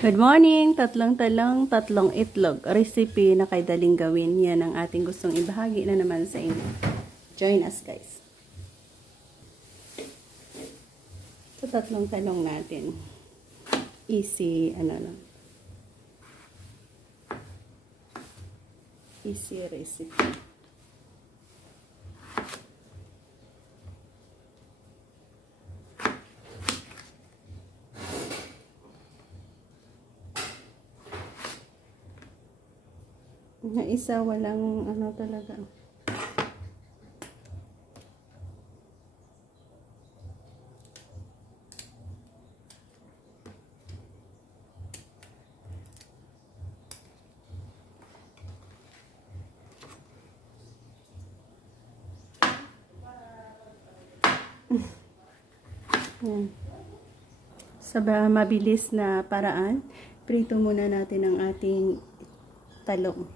Good morning! Tatlong talong, tatlong itlog. Recipe na kay daling gawin. Yan ang ating gustong ibahagi na naman sa inyo. Join us guys. Sa tatlong talong natin. Easy, easy recipe. Na isa walang talaga. Yan. Sa mabilis na paraan, prito muna natin ang ating talong.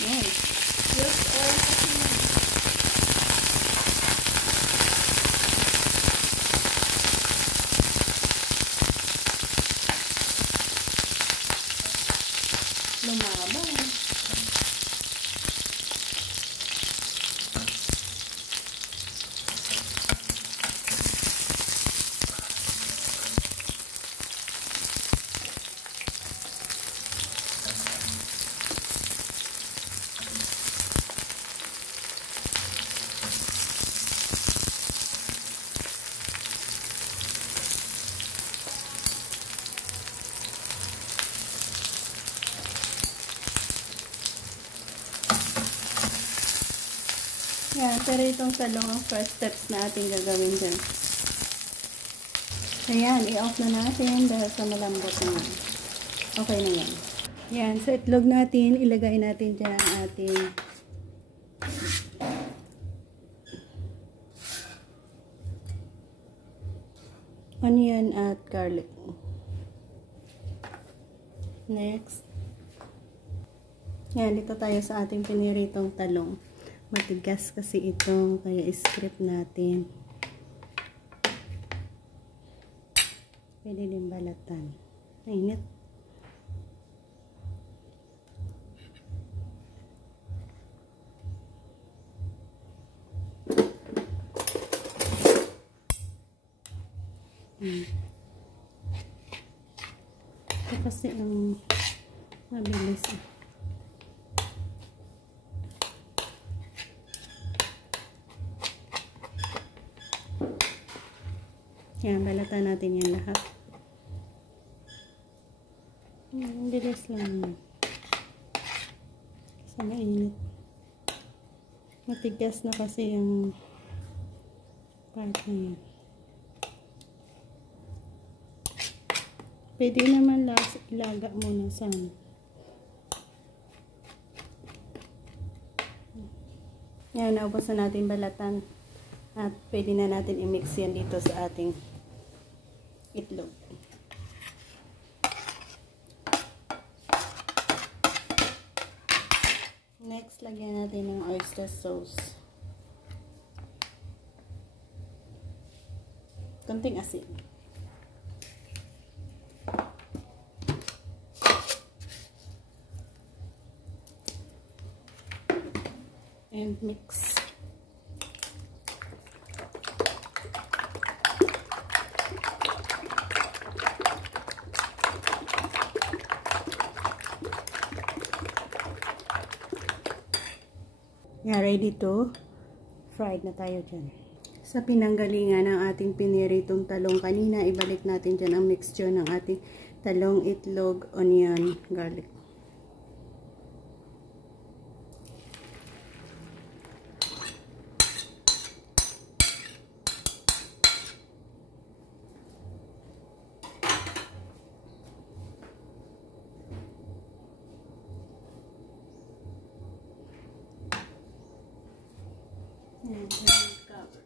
Yes. Yes, oil lumaban. Yan, pero itong talong ang first steps na ating gagawin dyan. So yan, i-off na natin dahil sa malambot naman. Okay na yan. Yan, sa itlog natin, ilagay natin dyan ang ating onion at garlic. Next. Yan, dito tayo sa ating piniritong talong. Matigas kasi ito, kaya i-script natin. Pwede din balatan. Mainit. Ito kasi ang mabilis. Yan, balatan natin yan lahat. Bilis lang. Kasi mainit. Matigas na kasi yung part na yan. Pwede naman ilaga muna sa yan, naubos na natin balatan. At pwede na natin i-mix yan dito sa ating itlog. Next, lagyan natin ng oyster sauce. Konting asin. And mix. Yeah, ready to fried na tayo dyan. Sa pinanggalingan ng ating piniritong talong kanina, ibalik natin dyan ang mixture ng ating talong, itlog, onion, garlic. And cover.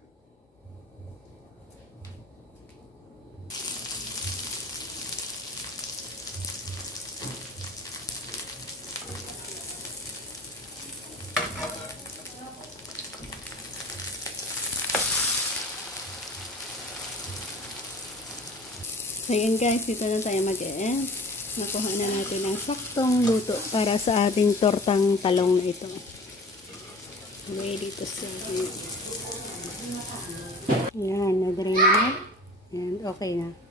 So yun guys, dito na tayo mag-e-end. Nakuha na natin ang saktong luto para sa ating tortang talong na ito. Ready to serve. Yan, na-drain na. And okay na.